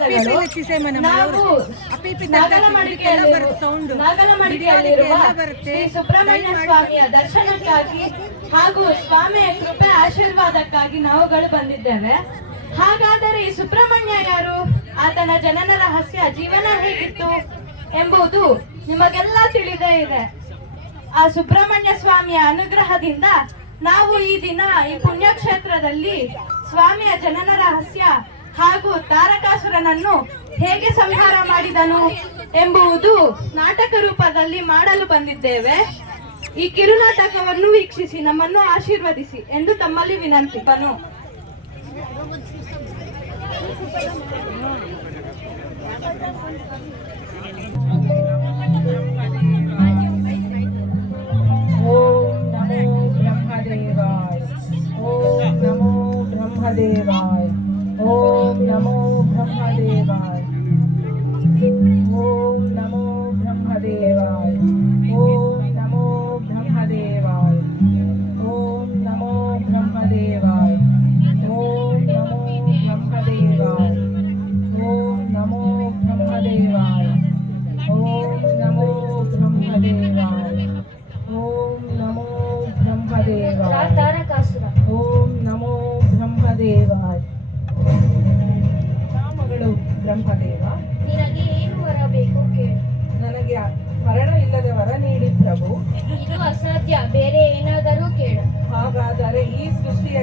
ಧನ್ಯವಾದಗಳು. ನಾವು ನಾಗಲಮಡಿಕೆಯಲ್ಲಿರುವ ಶ್ರೀ ಸುಬ್ರಹ್ಮಣ್ಯ ಸ್ವಾಮಿಯ ದರ್ಶನಕ್ಕಾಗಿ ಹಾಗೂ ಸ್ವಾಮಿಯ ಕೃಪೆ ಆಶೀರ್ವಾದಕ್ಕಾಗಿ ನಾವುಗಳು ಬಂದಿದ್ದೇವೆ. ಹಾಗಾದರೆ ಈ ಸುಬ್ರಹ್ಮಣ್ಯ ಯಾರು, ಆತನ ಜನನ ರಹಸ್ಯ, ಜೀವನ ಹೇಗಿತ್ತು ಎಂಬುದು ನಿಮಗೆಲ್ಲ ತಿಳಿದೇ ಇದೆ. ಆ ಸುಬ್ರಹ್ಮಣ್ಯ ಸ್ವಾಮಿಯ ಅನುಗ್ರಹದಿಂದ ನಾವು ಈ ದಿನ ಈ ಪುಣ್ಯಕ್ಷೇತ್ರದಲ್ಲಿ ಸ್ವಾಮಿಯ ಜನನ ರಹಸ್ಯ ಹಾಗೂ ತಾರಕಾಸುರನನ್ನು ಹೇಗೆ ಸಂಹಾರ ಮಾಡಿದನು ಎಂಬುದು ನಾಟಕ ರೂಪದಲ್ಲಿ ಮಾಡಲು ಬಂದಿದ್ದೇವೆ. ಈ ಕಿರುನಾಟಕವನ್ನು ವೀಕ್ಷಿಸಿ ನಮ್ಮನ್ನು ಆಶೀರ್ವದಿಸಿ ಎಂದು ತಮ್ಮಲ್ಲಿ ವಿನಂತಿ. ಬನು ಓಂ ನಮೋ ಬ್ರಹ್ಮದೇವಾಯ. ಓಂ ನಮೋ ಬ್ರಹ್ಮದೇವಾಯ. ಓಂ ನಮೋ ಬ್ರಹ್ಮದೇವಾಯ. ಓಂ ನಮೋ ಬ್ರಹ್ಮದೇವಾಯ. ಓಂ ನಮೋ ಬ್ರಹ್ಮದೇವಾಯ. ಓಂ ನಮೋ ಬ್ರಹ್ಮದೇವಾಯ. ಓಂ ನಮೋ ಬ್ರಹ್ಮದೇವಾಯ. ಓಂ ನಮೋ ಬ್ರಹ್ಮದೇವಾಯ. ಓಂ ನಮೋ ಬ್ರಹ್ಮದೇವಾಯ. ಓಂ ನಮೋ ಬ್ರಹ್ಮದೇವಾಯ. ತಾರಕಾಸುರ. ಓಂ ನಮೋ ಬ್ರಹ್ಮದೇವಾಯ. ನಾಮಗಳು ಬ್ರಹ್ಮದೇವ. ನಿನಗೆ ಏನು ವರ ಬೇಕು ಕೇಳು. ನನಗೆ ಮರಣ ಇಲ್ಲದೆ ವರ ನೀಡಿ ಪ್ರಭು. ಇದು ಅಸಾಧ್ಯ, ಬೇರೆ ಏನಾದರೂ ಕೇಳು. ಹಾಗಾದರೆ ಈ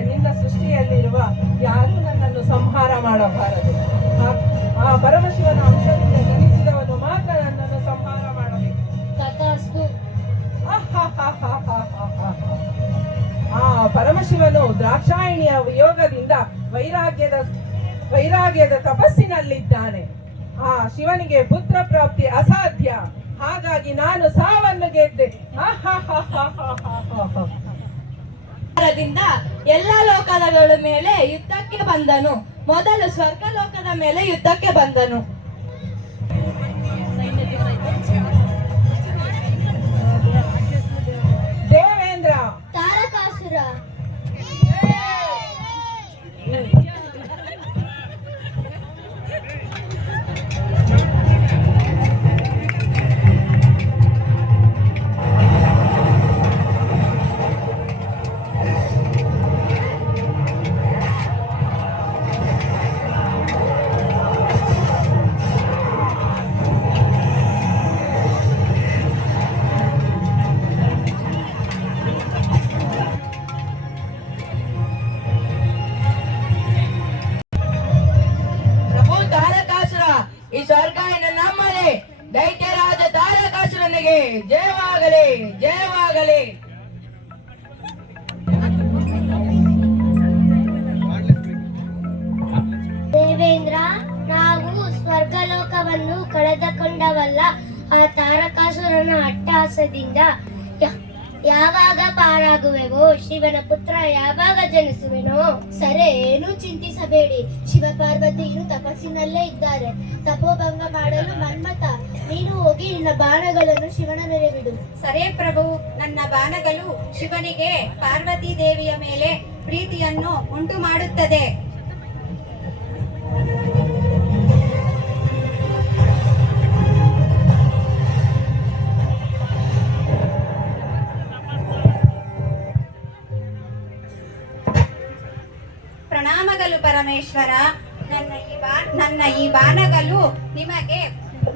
ನಿನ್ನ ಸೃಷ್ಟಿಯಲ್ಲಿರುವ ಯಾರೂ ನನ್ನನ್ನು ಸಂಹಾರ ಮಾಡಬಾರದು. ಆ ಪರಮಶಿವನ ಅಂಶದಿಂದ ಜನಿಸಿದವನು ಮಾತ್ರ ನನ್ನನ್ನು ಸಂಹಾರ ಮಾಡಬೇಕು. ತಥಾಸ್ತು. ಆ ಪರಮಶಿವನು ದ್ರಾಕ್ಷಾಯಣಿಯ ವಿಯೋಗದಿಂದ ವೈರಾಗ್ಯದ ತಪಸ್ಸಿನಲ್ಲಿದ್ದಾನೆ. ಆ ಶಿವನಿಗೆ ಪುತ್ರ ಪ್ರಾಪ್ತಿ ಅಸಾಧ್ಯ. ಹಾಗಾಗಿ ನಾನು ಸಾವನ್ನು ಗೆದ್ದೆ. ಎಲ್ಲ ಲೋಕಗಳ ಮೇಲೆ ಯುದ್ಧಕ್ಕೆ ಬಂದನು. ಮೊದಲು ಸ್ವರ್ಗ ಲೋಕದ ಮೇಲೆ ಯುದ್ಧಕ್ಕೆ ಬಂದನು. ದೇವೇಂದ್ರ. ತಾರಕಾಸುರ. ಈ ಸ್ವರ್ಗ ಇನ್ನು ನಮ್ಮನೆ. ದೈತ್ಯರಾಜ ತಾರಕಾಸುರನಿಗೆ ಜಯವಾಗಲಿ, ಜಯವಾಗಲಿ. ದೇವೇಂದ್ರ, ನಾವು ಸ್ವರ್ಗಲೋಕವನ್ನು ಕಳೆದುಕೊಂಡವಲ್ಲ. ಆ ತಾರಕಾಸುರನ ಅಟ್ಟಹಾಸದಿಂದ ಯಾವಾಗ ಪಾರಾಗುವೆವೋ, ಶಿವನ ಪುತ್ರ ಯಾವಾಗ ಜನಿಸುವೆನೋ. ಸರಿ, ಏನೂ ಚಿಂತಿಸಬೇಡಿ. ಶಿವ ಪಾರ್ವತಿಯರು ತಪಸ್ಸಿನಲ್ಲೇ ಇದ್ದಾರೆ. ತಪೋಭಂಗ ಮಾಡಲು ಮನ್ಮಥ, ನೀನು ಹೋಗಿ ನಿನ್ನ ಬಾಣಗಳನ್ನು ಶಿವನ ಮೇಲೆ ಬಿಡು. ಸರೇ ಪ್ರಭು, ನನ್ನ ಬಾಣಗಳು ಶಿವನಿಗೆ ಪಾರ್ವತಿ ದೇವಿಯ ಮೇಲೆ ಪ್ರೀತಿಯನ್ನು ಉಂಟು ಮಾಡುತ್ತದೆ. ಪ್ರಣಾಮಗಳು ಪರಮೇಶ್ವರ. ನನ್ನ ಈ ಬಾಣಗಳು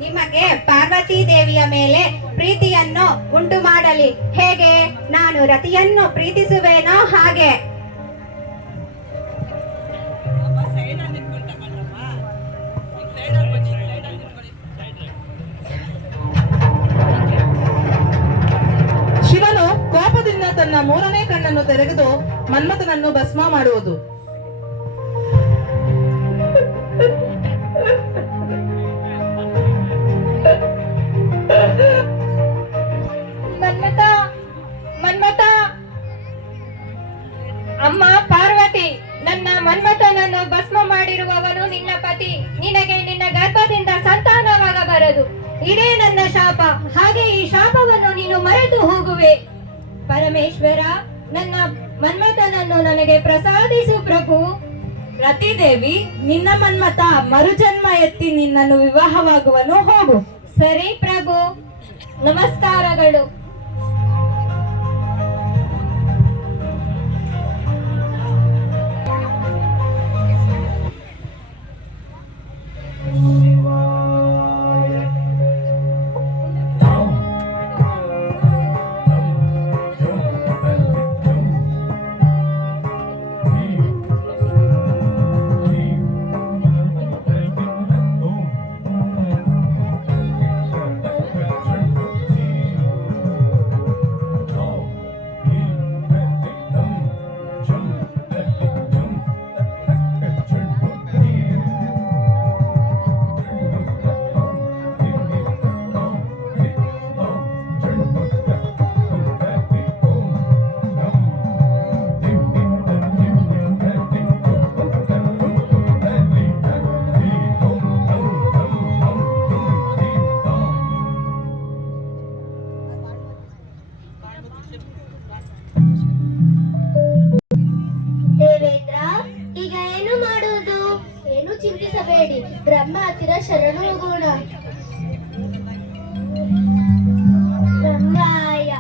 ನಿಮಗೆ ಪಾರ್ವತಿ ದೇವಿಯ ಮೇಲೆ ಪ್ರೀತಿಯನ್ನು ಉಂಟು ಮಾಡಲಿ. ಹೇಗೆ ನಾನು ರತಿಯನ್ನು ಪ್ರೀತಿಸುವೇನೋ ಹಾಗೆ. ಶಿವನು ಕೋಪದಿಂದ ತನ್ನ ಮೂರನೇ ಕಣ್ಣನ್ನು ತೆರೆದು ಮನ್ಮಥನನ್ನು ಭಸ್ಮ ಮಾಡುವುದು. ಮನ್ಮಥ, ಮನ್ಮಥ. ಅಮ್ಮ ಪಾರ್ವತಿ, ನನ್ನ ಮನ್ಮಥನನ್ನು ಭಸ್ಮ ಮಾಡಿರುವವನು ನಿನ್ನ ಪತಿ. ನಿನಗೆ ನಿನ್ನ ಗರ್ಭದಿಂದ ಸಂತಾನವಾಗಬಾರದು. ಇದೇ ನನ್ನ ಶಾಪ. ಹಾಗೆ ಈ ಶಾಪವನ್ನು ನೀನು ಮರೆತು ಹೋಗುವೆ. ಪರಮೇಶ್ವರ, ನನ್ನ ಮನ್ಮಥನನ್ನು ನನಗೆ ಪ್ರಸಾದಿಸು ಪ್ರಭು. ರತಿದೇವಿ, ನಿನ್ನ ಮನ್ಮತ ಮರುಜನ್ಮ ಎತ್ತಿ ನಿನ್ನನ್ನು ವಿವಾಹವಾಗುವನು, ಹೋಗು. ಸರಿ ಪ್ರಭು, ನಮಸ್ಕಾರಗಳು. ದೇವೇಂದ್ರ, ಈಗ ಏನು ಮಾಡುವುದು? ಏನು ಚಿಂತಿಸಬೇಡಿ, ಬ್ರಹ್ಮ ಹತ್ತಿರ ಶರಣು ಹೋಗೋಣ. ಬ್ರಹ್ಮಾಯ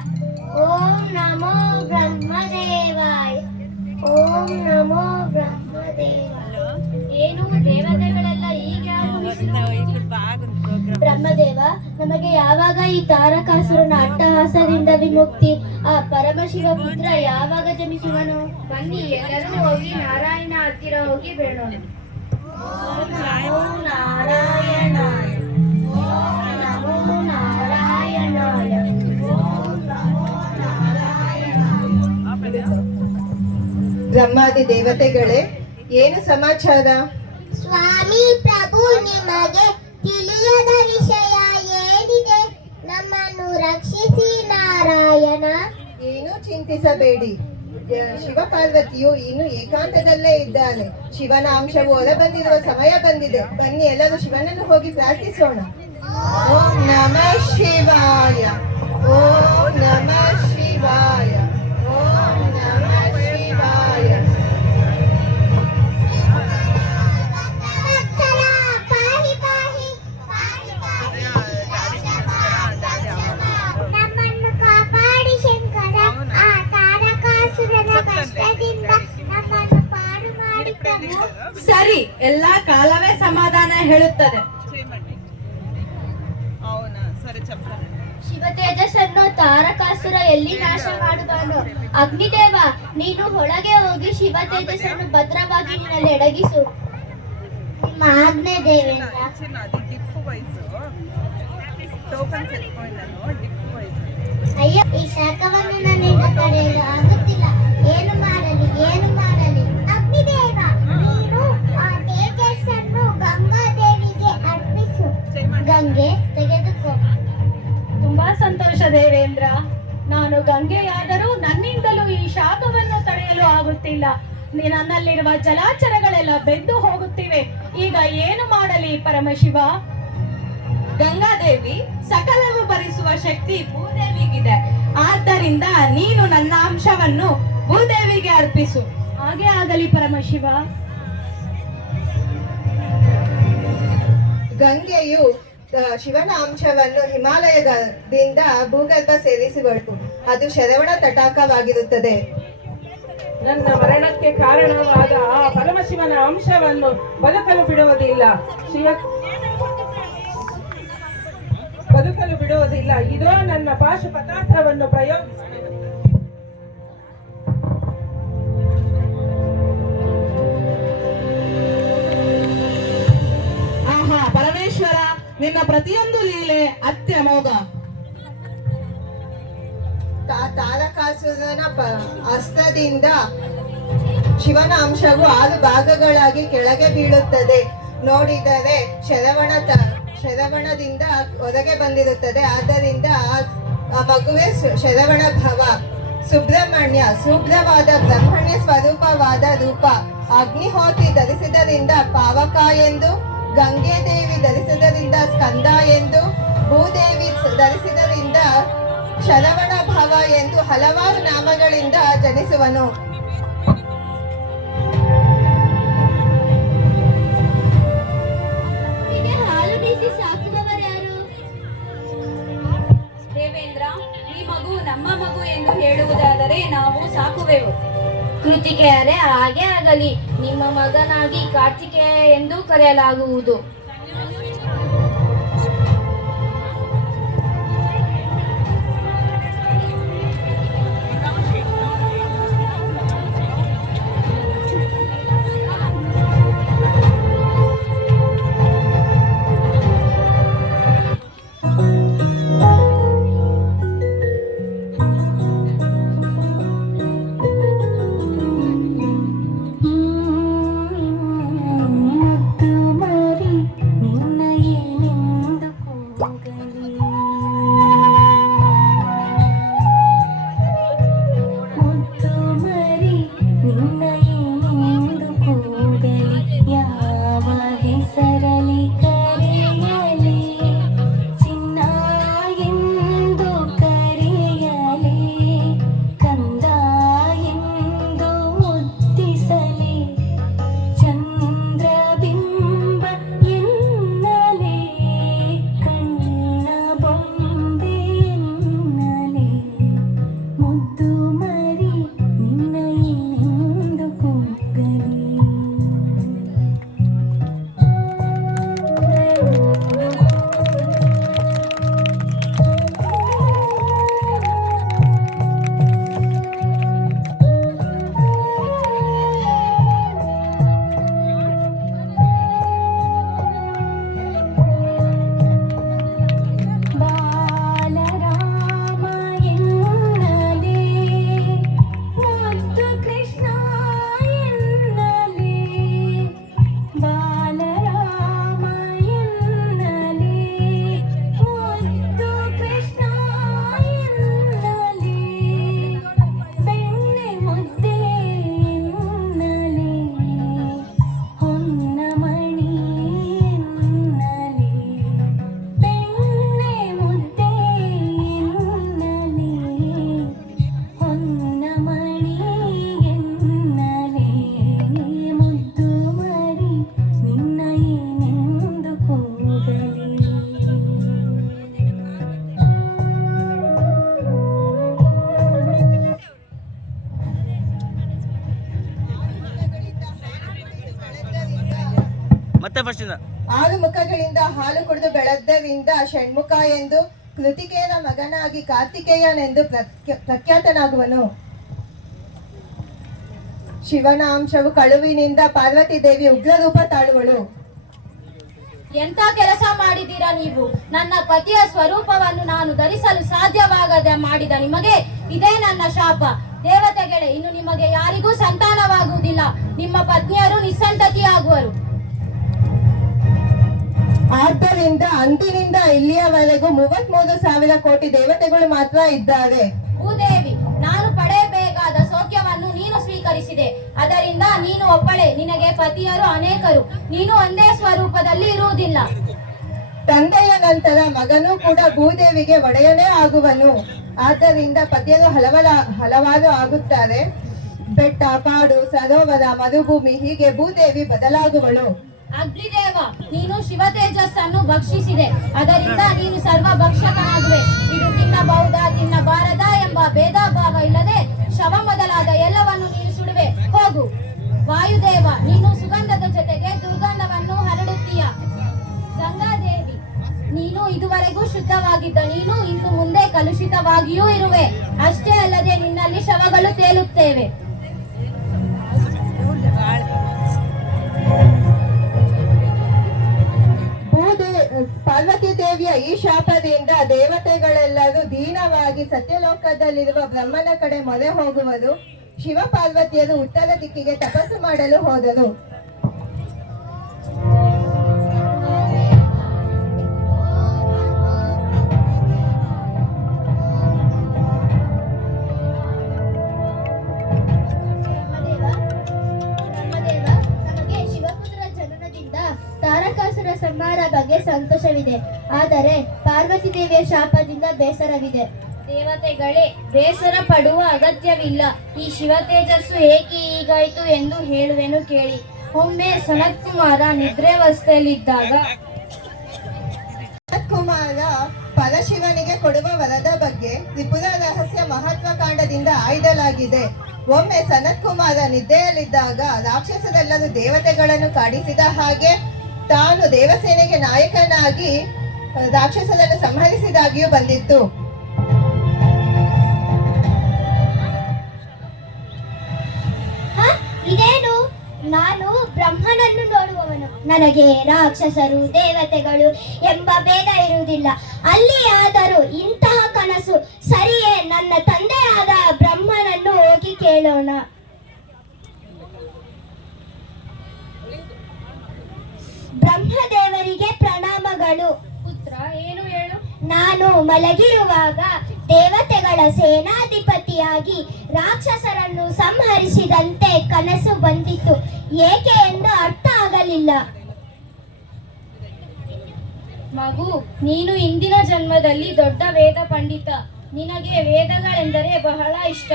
ಓಂ ನಮೋ ಬ್ರಹ್ಮದೇವಾಯ. ಓಂ ನಮೋ ಬ್ರಹ್ಮದೇವಾಯ. ಏನು ದೇವತೆಗಳೆಲ್ಲ ಈಗ ಬ್ರಹ್ಮದೇವ, ನಮಗೆ ಯಾವಾಗ ಈ ತಾರಕಾಸುರನ ಅಟ್ಟಹಾಸದಿಂದ ವಿಮುಕ್ತಿ, ಆ ಪರಮಶಿವ ಪುತ್ರ ಯಾವಾಗ ಜನಿಸುವನು? ಬನ್ನಿ, ಎಲ್ಲರೂ ಹೋಗಿ ನಾರಾಯಣ ಹತ್ತಿರ ಹೋಗಿ ಬೇಡೋಣ. ಓಂ ನಮೋ ನಾರಾಯಣಾಯ. ಓಂ ನಮೋ ನಾರಾಯಣಾಯ. ಓಂ ನಮೋ ನಾರಾಯಣಾಯ. ಬ್ರಹ್ಮಾದಿ ದೇವತೆಗಳೇ, ಏನು ಸಮಾಚಾರ? ಸ್ವಾಮಿ ಪ್ರಭು, ನಿಮಗೆ ತಿಳಿಯದ ವಿಷಯ ಏನಿದೆ? ನಮ್ಮನ್ನು ರಕ್ಷಿಸಿ ನಾರಾಯಣ. ಏನೂ ಚಿಂತಿಸಬೇಡಿ. ಶಿವಪಾರ್ವತಿಯು ಇನ್ನು ಏಕಾಂತದಲ್ಲೇ ಇದ್ದಾನೆ. ಶಿವನ ಅಂಶವು ಹೊರ ಬಂದಿರುವ ಸಮಯ ಬಂದಿದೆ. ಬನ್ನಿ, ಎಲ್ಲರೂ ಶಿವನನ್ನು ಹೋಗಿ ಪ್ರಾರ್ಥಿಸೋಣ. ಓಂ ನಮಃ ಶಿವಾಯ. ಓಂ ನಮಃ ಶಿವಾಯ. ಓಂ ನಮಃ ಶಿವಾಯ. ನಮ್ಮನ್ನು ಕಾಪಾಡಿ ಶಂಕರ, ಆ ತಾರಕಾಸುರನ ಕಷ್ಟದಿಂದ ನಮ್ಮನ್ನು ಪಾರು ಮಾಡಿ ಪ್ರಭು. ಸರಿ, ಎಲ್ಲಾ ಕಾಲವೇ ಸಮಾಧಾನ ಹೇಳುತ್ತದೆ. ಶಿವ ತೇಜಸ್ಸನ್ನು ತಾರಕಾಸುರ ಎಲ್ಲಿ ನಾಶ ಮಾಡುವನು? ಅಗ್ನಿದೇವ, ನೀನು ಒಳಗೆ ಹೋಗಿ ಶಿವ ತೇಜಸ್ಸನ್ನು ಭದ್ರವಾಗಿ ನಿನ್ನಲ್ಲಿ ಎಡಗಿಸು. ನಿಮ್ಮ ಆಜ್ಞೆ ದೇವೇಂದ್ರ. ಅಯ್ಯ, ಈ ಶಾಖವನ್ನು ನನ್ನಿಂದ ತಡೆಯಲು ಆಗುತ್ತಿಲ್ಲ. ಏನು ಮಾಡಲಿ, ಏನು ಮಾಡಲಿ? ಅಗ್ನಿದೇವ, ನೀನು ಆ ತೇಜಸ್ಸನ್ನು ಗಂಗಾದೇವಿಗೆ ಅರ್ಪಿಸು. ಗಂಗೆ, ತೆಗೆದುಕೋ. ತುಂಬಾ ಸಂತೋಷ ದೇವೇಂದ್ರ. ನಾನು ಗಂಗೆಯಾದರೂ ನನ್ನಿಂದಲೂ ಈ ಶಾಖವನ್ನು ತಡೆಯಲು ಆಗುತ್ತಿಲ್ಲ. ನನ್ನಲ್ಲಿರುವ ಜಲಾಚರಗಳೆಲ್ಲ ಬೆದ್ದು ಹೋಗುತ್ತಿವೆ. ಈಗ ಏನು ಮಾಡಲಿ ಪರಮಶಿವ? ಗಂಗಾದೇವಿ, ಸಕಲವು ಭರಿಸುವ ಶಕ್ತಿ ಭೂದೇವಿಗಿದೆ. ಆದ್ದರಿಂದ ನೀನು ನನ್ನ ಅಂಶವನ್ನು ಭೂದೇವಿಗೆ ಅರ್ಪಿಸು. ಹಾಗೆ ಆಗಲಿ ಪರಮಶಿವ. ಗಂಗೆಯು ಶಿವನ ಅಂಶವನ್ನು ಹಿಮಾಲಯದಿಂದ ಭೂಗರ್ಭ ಸೇರಿಸುವಳು. ಅದು ಶರವಣ ತಟಾಕವಾಗಿರುತ್ತದೆ. ನನ್ನ ಮರಣಕ್ಕೆ ಕಾರಣವಾದ ಆ ಪರಮಶಿವನ ಅಂಶವನ್ನು ಬದುಕಲು ಬಿಡುವುದಿಲ್ಲ. ಬದುಕಲು ಬಿಡುವುದಿಲ್ಲ. ಇದೋ ನನ್ನ ಪಾಶುಪತಾಸ್ತ್ರವನ್ನು ಪ್ರಯೋಗಿಸಿ. ಆಹಾ ಪರಮೇಶ್ವರ, ನಿನ್ನ ಪ್ರತಿಯೊಂದು ಲೀಲೆ ಅತ್ಯಮೋಘ. ತಾರಕಾಸುರನ ಹಸ್ತದಿಂದ ಶಿವನ ಅಂಶವು 6 ಭಾಗಗಳಾಗಿ ಕೆಳಗೆ ಬೀಳುತ್ತದೆ. ನೋಡಿದರೆ ಶರವಣದಿಂದ ಹೊರಗೆ ಬಂದಿರುತ್ತದೆ. ಆದ್ದರಿಂದ ಆ ಮಗುವೆ ಶರವಣ ಭವ. ಸುಬ್ರಹ್ಮಣ್ಯ, ಶುಭ್ರವಾದ ಬ್ರಹ್ಮಣ್ಯ ಸ್ವರೂಪವಾದ ರೂಪ. ಅಗ್ನಿಹೋತ್ರಿ ಧರಿಸಿದರಿಂದ ಪಾವಕ ಎಂದು, ಗಂಗೆ ದೇವಿ ಧರಿಸಿದರಿಂದ ಸ್ಕಂದ ಎಂದು, ಭೂದೇವಿ ಧರಿಸಿದರಿಂದ ಶರವಣ ಭವ ಎಂದು ಹಲವಾರು ನಾಮಗಳಿಂದ ಜನಿಸುವನು. ಒಪ್ಪುವೆವು. ಕೃತಿಕೆಯರೇ, ಹಾಗೆ ಆಗಲಿ. ನಿಮ್ಮ ಮಗನಾಗಿ ಕಾರ್ತಿಕೇಯ ಎಂದು ಕರೆಯಲಾಗುವುದು. ಆರು ಮುಖಗಳಿಂದ ಹಾಲು ಕುಡಿದು ಬೆಳೆದರಿಂದ ಷಣ್ಮುಖ ಎಂದು, ಕೃತಿಕೇಯನ ಮಗನಾಗಿ ಕಾರ್ತಿಕೇಯನೆಂದು ಪ್ರಖ್ಯಾತನಾಗುವನು. ಶಿವನ ಅಂಶವು ಕಳುವಿನಿಂದ ಪಾರ್ವತಿ ದೇವಿ ಉಗ್ರರೂಪ ತಾಳುವಳು. ಎಂತ ಕೆಲಸ ಮಾಡಿದ್ದೀರಾ ನೀವು? ನನ್ನ ಪತಿಯ ಸ್ವರೂಪವನ್ನು ನಾನು ಧರಿಸಲು ಸಾಧ್ಯವಾಗದೆ ಮಾಡಿದ ನಿಮಗೆ ಇದೇ ನನ್ನ ಶಾಪ. ದೇವತೆಗಳೇ, ಇನ್ನು ನಿಮಗೆ ಯಾರಿಗೂ ಸಂತಾನವಾಗುವುದಿಲ್ಲ. ನಿಮ್ಮ ಪತ್ನಿಯರು ನಿಸ್ಸಂತತಿಯಾಗುವರು. ಆದ್ದರಿಂದ ಅಂದಿನಿಂದ ಇಲ್ಲಿಯವರೆಗೂ 33,000 ಕೋಟಿ ದೇವತೆಗಳು ಮಾತ್ರ ಇದ್ದಾರೆ. ಭೂದೇವಿ, ನಾನು ಪಡೆಯಬೇಕಾದ ಸೌಖ್ಯವನ್ನು ನೀನು ಸ್ವೀಕರಿಸಿದೆ. ಅದರಿಂದ ನೀನು ಒಬ್ಬಳೆ. ನಿನಗೆ ಪತಿಯರು ಅನೇಕರು. ನೀನು ಒಂದೇ ಸ್ವರೂಪದಲ್ಲಿ ಇರುವುದಿಲ್ಲ. ತಂದೆಯ ನಂತರ ಮಗನೂ ಕೂಡ ಭೂದೇವಿಗೆ ಒಡೆಯನೇ ಆಗುವನು. ಆದ್ದರಿಂದ ಪತಿಯರು ಹಲವಾರು ಆಗುತ್ತಾರೆ. ಬೆಟ್ಟ, ಕಾಡು, ಸರೋವರ, ಮರುಭೂಮಿ, ಹೀಗೆ ಭೂದೇವಿ ಬದಲಾಗುವಳು. ಅಗ್ನಿದೇವ, ನೀನು ಶಿವ ತೇಜಸ್ಸನ್ನು ಭಕ್ಷಿಸಿದೆ. ಅದರಿಂದ ನೀನು ಸರ್ವ ಭಕ್ಷಕನಾಗುವೆ. ಇದು ತಿನ್ನಬಹುದ ತಿನ್ನಬಾರದ ಎಂಬ ಭೇದ ಭಾವ ಇಲ್ಲದೆ ಶವ ಮೊದಲಾದ ಎಲ್ಲವನ್ನು ನೀನು ಸುಡುವೆ. ಹೋಗು. ವಾಯುದೇವ, ನೀನು ಸುಗಂಧದ ಜೊತೆಗೆ ದುರ್ಗಂಧವನ್ನು ಹರಡುತ್ತೀಯ. ಗಂಗಾದೇವಿ, ನೀನು ಇದುವರೆಗೂ ಶುದ್ಧವಾಗಿದ್ದ ನೀನು ಇನ್ನು ಮುಂದೆ ಕಲುಷಿತವಾಗಿಯೂ ಇರುವೆ. ಅಷ್ಟೇ ಅಲ್ಲದೆ ನಿನ್ನಲ್ಲಿ ಶವಗಳು ತೇಲುತ್ತೇವೆ. ಪಾರ್ವತಿ ದೇವಿಯ ಈ ಶಾಪದಿಂದ ದೇವತೆಗಳೆಲ್ಲರೂ ದೀನವಾಗಿ ಸತ್ಯಲೋಕದಲ್ಲಿರುವ ಬ್ರಹ್ಮನ ಕಡೆ ಮೊರೆ ಹೋಗುವರು. ಶಿವ ಪಾರ್ವತಿಯರು ಉತ್ತರ ದಿಕ್ಕಿಗೆ ತಪಸ್ಸು ಮಾಡಲು ಹೋದರು. ತಾರಕಾಸುರ ಸಂಹಾರ ಬಗ್ಗೆ ಸಂತೋಷವಿದೆ, ಆದರೆ ಪಾರ್ವತಿ ದೇವಿಯ ಶಾಪದಿಂದ ಬೇಸರವಿದೆ. ದೇವತೆಗಳೇ, ಬೇಸರ ಪಡುವ ಅಗತ್ಯವಿಲ್ಲ. ಈ ಶಿವ ತೇಜಸ್ಸು ಏಕೆ ಹೀಗಾಯಿತು ಎಂದು ಹೇಳುವೆನು ಕೇಳಿ. ಒಮ್ಮೆ ಸನತ್ ಕುಮಾರ ನಿದ್ರಾವಸ್ಥೆಯಲ್ಲಿದ್ದಾಗ ಸನತ್ ಕುಮಾರ ಪರಶಿವನಿಗೆ ಕೊಡುವ ವರದ ಬಗ್ಗೆ ತ್ರಿಪುರ ರಹಸ್ಯ ಮಹತ್ವ ಕಾಂಡದಿಂದ ಆಯ್ದಲಾಗಿದೆ. ಒಮ್ಮೆ ಸನತ್ ಕುಮಾರ ನಿದ್ದೆಯಲ್ಲಿದ್ದಾಗ ರಾಕ್ಷಸರೆಲ್ಲರೂ ದೇವತೆಗಳನ್ನು ಕಾಡಿಸಿದ ಹಾಗೆ ತಾನು ದೇವಸೇನೆಗೆ ನಾಯಕನಾಗಿ ರಾಕ್ಷಸರನ್ನು ಸಂಹರಿಸಿದಾಗಿಯೂ ಬಂದಿತ್ತು. ಇದೇನು? ನಾನು ಬ್ರಹ್ಮನನ್ನು ನೋಡುವವನು. ನನಗೆ ರಾಕ್ಷಸರು ದೇವತೆಗಳು ಎಂಬ ಭೇದ ಇರುವುದಿಲ್ಲ. ಅಲ್ಲಿ ಆದರೂ ಇಂತಹ ಕನಸು ಸರಿಯೇ? ನನ್ನ ತಂದೆಯಾದ ಬ್ರಹ್ಮನನ್ನು ಹೋಗಿ ಕೇಳೋಣ. ಬ್ರಹ್ಮದೇವರಿಗೆ ಪ್ರಣಾಮಗಳು. ಪುತ್ರ, ಏನು ಹೇಳು? ನಾನು ಮಲಗಿರುವಾಗ ದೇವತೆಗಳ ಸೇನಾಧಿಪತಿಯಾಗಿ ರಾಕ್ಷಸರನ್ನು ಸಂಹರಿಸಿದಂತೆ ಕನಸು ಬಂದಿತ್ತು. ಏಕೆ ಎಂದು ಅರ್ಥ ಆಗಲಿಲ್ಲ. ಮಗು, ನೀನು ಇಂದಿನ ಜನ್ಮದಲ್ಲಿ ದೊಡ್ಡ ವೇದ ಪಂಡಿತ. ನಿನಗೆ ವೇದಗಳೆಂದರೆ ಬಹಳ ಇಷ್ಟ.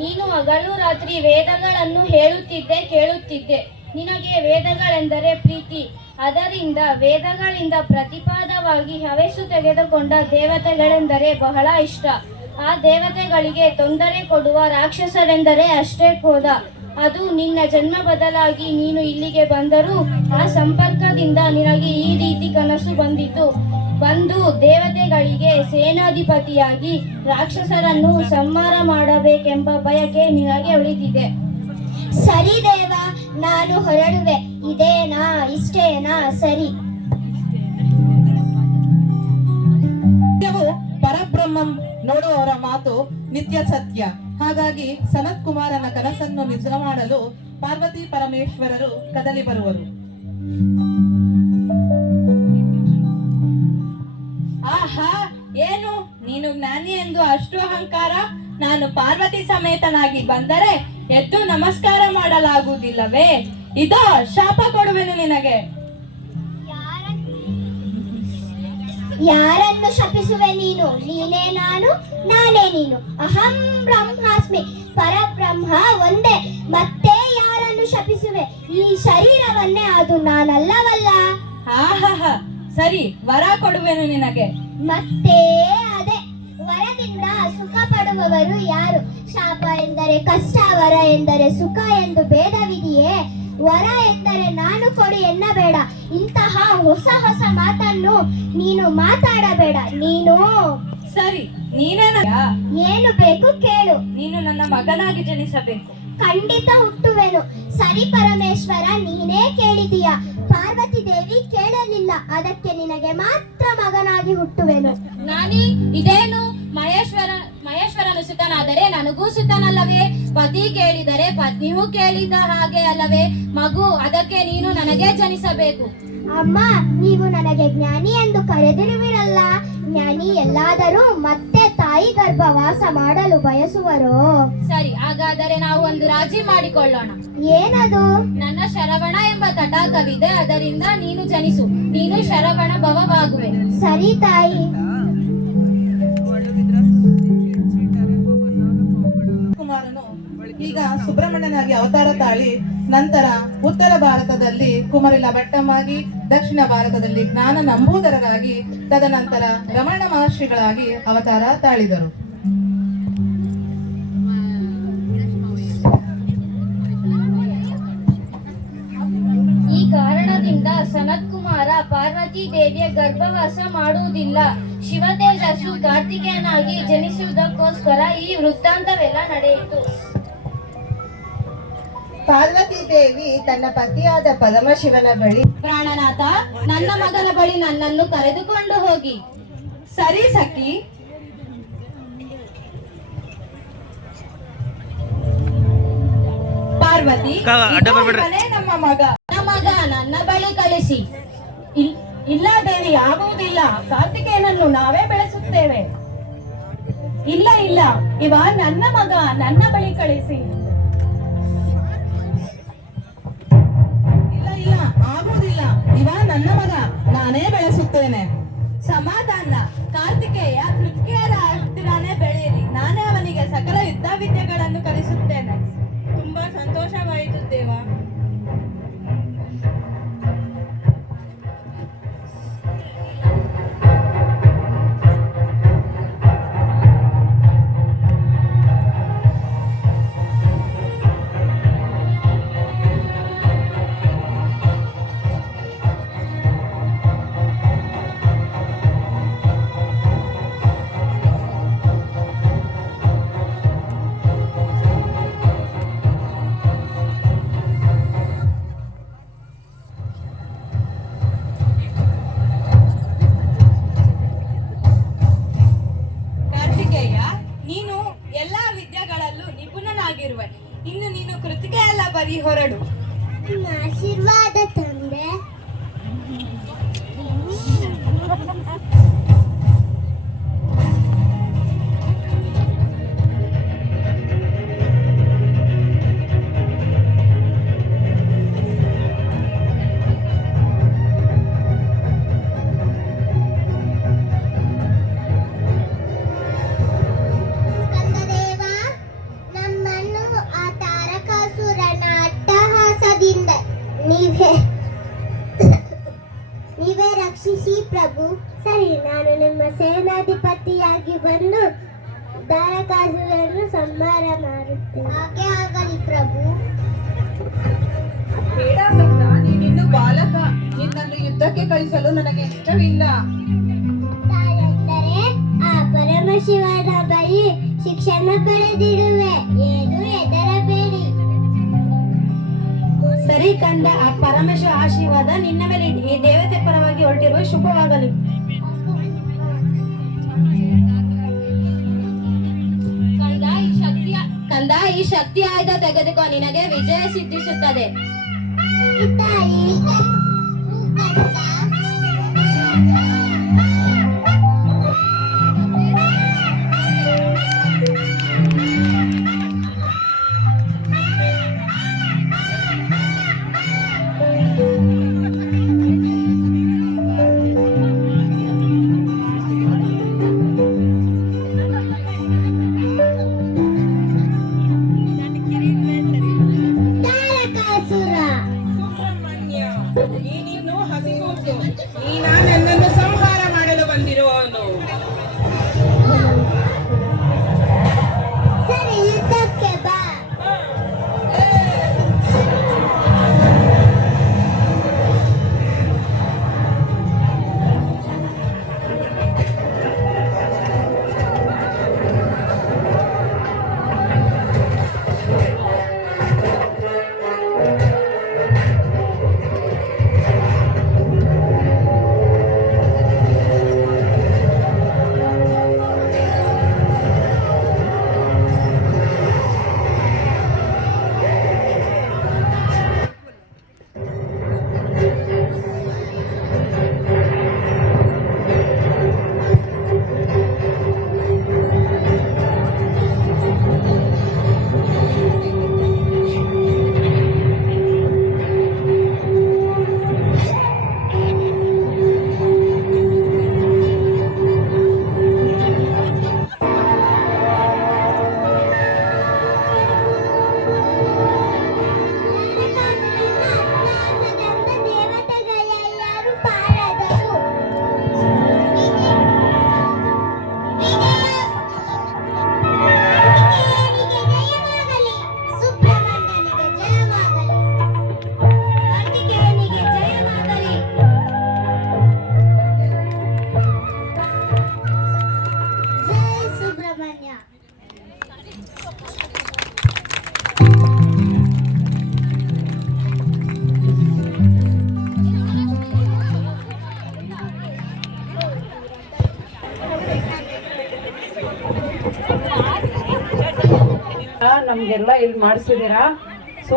ನೀನು ಹಗಲು ರಾತ್ರಿ ವೇದಗಳನ್ನು ಹೇಳುತ್ತಿದ್ದೆ, ಕೇಳುತ್ತಿದ್ದೆ. ನಿನಗೆ ವೇದಗಳೆಂದರೆ ಪ್ರೀತಿ. ಅದರಿಂದ ವೇದಗಳಿಂದ ಪ್ರತಿಪಾದವಾಗಿ ಹವೆಸು ತೆಗೆದುಕೊಂಡ ದೇವತೆಗಳೆಂದರೆ ಬಹಳ ಇಷ್ಟ. ಆ ದೇವತೆಗಳಿಗೆ ತೊಂದರೆ ಕೊಡುವ ರಾಕ್ಷಸರೆಂದರೆ ಅಷ್ಟೇ ಕ್ರೋಧ. ಅದು ನಿನ್ನ ಜನ್ಮ ಬದಲಾಗಿ ನೀನು ಇಲ್ಲಿಗೆ ಬಂದರೂ ಆ ಸಂಪರ್ಕದಿಂದ ನಿನಗೆ ಈ ರೀತಿ ಕನಸು ಬಂದು ದೇವತೆಗಳಿಗೆ ಸೇನಾಧಿಪತಿಯಾಗಿ ರಾಕ್ಷಸರನ್ನು ಸಂಹಾರ ಮಾಡಬೇಕೆಂಬ ಬಯಕೆ ನಿನಗೆ ಉಳಿದಿದೆ. ಸರಿ ದೇವ, ನಾನು ಹೊರಡುವೆ. ಇದೇನಾ? ಇಷ್ಟೇನಾ? ಸರಿ. ನಿತ್ಯವೂ ಪರಬ್ರಹ್ಮಂ ನೋಡುವವರ ಮಾತು ನಿತ್ಯ ಸತ್ಯ. ಹಾಗಾಗಿ ಸನತ್ ಕುಮಾರನ ಕನಸನ್ನು ನಿಜ ಮಾಡಲು ಪಾರ್ವತಿ ಪರಮೇಶ್ವರರು ಕದಲಿ ಬರುವರು. ಆಹಾ, ಏನು ನೀನು ಜ್ಞಾನಿ ಎಂದು ಅಷ್ಟು ಅಹಂಕಾರ? ನಾನು ಪಾರ್ವತಿ ಸಮೇತನಾಗಿ ಬಂದರೆ ಎದ್ದು ನಮಸ್ಕಾರ ಮಾಡಲಾಗುವುದಿಲ್ಲವೇ? ಇದೋ ಶಾಪ ಕೊಡುವೆನು ನಿನಗೆ. ಯಾರನ್ನು ಶಪಿಸುವೆ ನೀನು? ನೀನೇ ನಾನು, ನಾನೇ ನೀನು. ಅಹಂ ಬ್ರಹ್ಮಾಸ್ಮಿ. ಪರಬ್ರಹ್ಮ ಒಂದೇ. ಮತ್ತೆ ಯಾರನ್ನು ಶಪಿಸುವೆ? ಈ ಶರೀರವನ್ನೇ. ಅದು ನಾನಲ್ಲವಲ್ಲ. ಆಹಾ, ಸರಿ, ವರ ಕೊಡುವೆನು ನಿನಗೆ. ಮತ್ತೆ ಅದೇ ವರದಿಂದ ಸುಖ ಪಡುವವರು ಯಾರು? ಶಾಪ ಎಂದರೆ ಕಷ್ಟ, ವರ ಎಂದರೆ ಸುಖ ಎಂದು ಭೇದವಿದೆಯೇ? ವರ ಎಂದರೆ ನಾನು ಕೊಡಿ ಎನ್ನಬೇಡ. ಇಂತಹ ಹೊಸ ಹೊಸ ಮಾತನ್ನು ನೀನು ಮಾತಾಡಬೇಡ. ನೀನು ಸರಿ, ನೀನೇ ಏನು ಬೇಕು ಕೇಳು. ನೀನು ನನ್ನ ಮಗನಾಗಿ ಜನಿಸಬೇಕು. ಖಂಡಿತ ಹುಟ್ಟುವೆನು. ಸರಿ ಪರಮೇಶ್ವರ, ನೀನೇ ಕೇಳಿದೀಯ. ಪಾರ್ವತಿ ದೇವಿ ಕೇಳಲಿಲ್ಲ. ಅದಕ್ಕೆ ನಿನಗೆ ಮಾತ್ರ ಮಗನಾಗಿ ಹುಟ್ಟುವೆನು. ನಾನಿ, ಇದೇನು? ಮಹೇಶ್ವರನು ಸುತನಾದರೆ ನನಗೂ ಸುತನಲ್ಲವೇ? ಪತಿ ಕೇಳಿದರೆ ಪತ್ನಿಯೂ ಕೇಳಿದ ಹಾಗೆ ಅಲ್ಲವೇ? ಮಗು, ಅದಕ್ಕೆ ನೀನು ನನಗೆ ಜನಿಸಬೇಕು. ಅಮ್ಮ, ನೀವು ನನಗೆ ಜ್ಞಾನಿ ಎಂದು ಕರೆದಿರುವಿರಲ್ಲ. ಜ್ಞಾನಿ ಎಲ್ಲಾದರೂ ಮತ್ತೆ ತಾಯಿ ಗರ್ಭ ವಾಸ ಮಾಡಲು ಬಯಸುವರೋ? ಸರಿ, ಹಾಗಾದರೆ ನಾವು ಒಂದು ರಾಜಿ ಮಾಡಿಕೊಳ್ಳೋಣ. ಏನದು? ನನ್ನ ಶರವಣ ಎಂಬ ತಟಾಕವಿದೆ. ಅದರಿಂದ ನೀನು ಜನಿಸು. ನೀನು ಶರವಣ ಭವವಾಗುವೆ. ಸರಿ ತಾಯಿ. ಕುಮಾರನು ಈಗ ಸುಬ್ರಹ್ಮಣ್ಯನಾಗಿ ಅವತಾರ ತಾಳಿ ನಂತರ ಉತ್ತರ ಭಾರತದಲ್ಲಿ ಕುಮರಿಲ ಭಟ್ಟಮ್ಮಾಗಿ, ದಕ್ಷಿಣ ಭಾರತದಲ್ಲಿ ಜ್ಞಾನ ನಂಬೂದರರಾಗಿ, ತದನಂತರ ರಮಣ ಮಹರ್ಷಿಗಳಾಗಿ ಅವತಾರ ತಾಳಿದರು. ಈ ಕಾರಣದಿಂದ ಸನತ್ ಕುಮಾರ ಪಾರ್ವತಿ ದೇವಿಯ ಗರ್ಭವಾಸ ಮಾಡುವುದಿಲ್ಲ. ಶಿವ ತೇಜಸ್ಸು ಕಾರ್ತಿಕೇಯನಾಗಿ ಜನಿಸುವುದಕ್ಕೋಸ್ಕರ ಈ ವೃತ್ತಾಂತವೆಲ್ಲ ನಡೆಯಿತು. ಪಾರ್ವತಿ ದೇವಿ ತನ್ನ ಪತಿಯಾದ ಪರಮಶಿವನ ಬಳಿ, ಪ್ರಾಣನಾಥ, ನನ್ನ ಮಗನ ಬಳಿ ನನ್ನನ್ನು ಕರೆದುಕೊಂಡು ಹೋಗಿ. ಸರಿ ಸಖಿ. ಪಾರ್ವತಿ, ಇವನೇ ನಮ್ಮ ಮಗ. ನನ್ನ ಮಗ ನನ್ನ ಬಳಿ ಕಳಿಸಿ. ಇಲ್ಲ ದೇವಿ, ಆಗುವುದಿಲ್ಲ. ಕಾರ್ತಿಕೇಯನನ್ನು ನಾವೇ ಬೆಳೆಸುತ್ತೇವೆ. ಇಲ್ಲ, ಇವ ನನ್ನ ಮಗ, ನನ್ನ ಬಳಿ ಕಳಿಸಿ. ಇಲ್ಲ, ಆಗುವುದಿಲ್ಲ. ಇವ ನನ್ನ ಮಗ, ನಾನೇ ಬೆಳೆಸುತ್ತೇನೆ. ಸಮಾಧಾನ. ಕಾರ್ತಿಕೇಯ ಕೃತಿಕೆಯರ ಹತ್ತಿರನೇ ಬೆಳೆಯಿರಿ. ನಾನೇ ಅವನಿಗೆ ಸಕಲ ಯುದ್ಧ ವಿದ್ಯೆಗಳನ್ನು ಕಲಿಸುತ್ತೇನೆ. ತುಂಬಾ ಸಂತೋಷವಾಯಿತು ದೇವ. ನೀವೇ ರಕ್ಷಿಸಿ ಪ್ರಭು. ಸರಿ, ನಾನು ನಿಮ್ಮ ಸೇನಾಧಿಪತಿಯಾಗಿ ಬಂದು ದಾರಕಾಸುರನ್ನು ಸಂಹಾರ ಮಾಡುತ್ತೇನೆ. ಹಾಗೆ ಆಗಲಿ ಪ್ರಭು. ಬೇಡ ಕಂದ, ನೀನಿನ್ನು ಬಾಲಕ. ನಿನ್ನನ್ನು ಯುದ್ಧಕ್ಕೆ ಕಳಿಸಲು ನನಗೆ ಇಷ್ಟವಿಲ್ಲ. ತಾಯಂದರೆ ಆ ಪರಮಶಿವನ ಬಳಿ ಶಿಕ್ಷಣ ಪಡೆದಿರುವೆ, ಏನು ಹೆದರಬೇಡಿ. ಸರಿ ಕಂದ, ಆ ಪರಮೇಶ್ವರ ಆಶೀರ್ವಾದ ನಿನ್ನ ಮೇಲೆ ಈ ದೇವತೆ ಪರವಾಗಿ ಹೊರಟಿರುವ ಶುಭವಾಗಲಿ. ಕಂದ, ಈ ಶಕ್ತಿ ಆಯುಧ ತೆಗೆದುಕೋ, ನಿನಗೆ ವಿಜಯ ಸಿದ್ಧಿಸುತ್ತದೆ. ತಾಯಿ ತಾರಕಾಸುರ, ಸುಬ್ರಹ್ಮಣ್ಯ, ನೀನಿನ್ನು ಹಸಿಗೂಸು. ನೀನ ನನ್ನನ್ನು ಸಂಹಾರ ಮಾಡಲು ಬಂದಿರುವವನು. ಸರಿ, ಯುದ್ಧಕ್ಕೆ ಬಾ. ದೇವತೆಗಳೆಲ್ಲರೂ ಪಾರಾದರು. ವಿಜಯನಿಗೆ ಜಯವಾಗಲಿ, ಸುಬ್ರಹ್ಮಣ್ಯನಿಗೆ ಜಯವಾಗಲಿ, ಕಾರ್ತಿಕೇಯನಿಗೆ ಜಯವಾಗಲಿ. ಜಯ ಸುಬ್ರಹ್ಮಣ್ಯ. ನಮ್ಗೆಲ್ಲ ಇಲ್ಲಿ ಮಾಡಿಸಿದೀರಾ. ಸೊ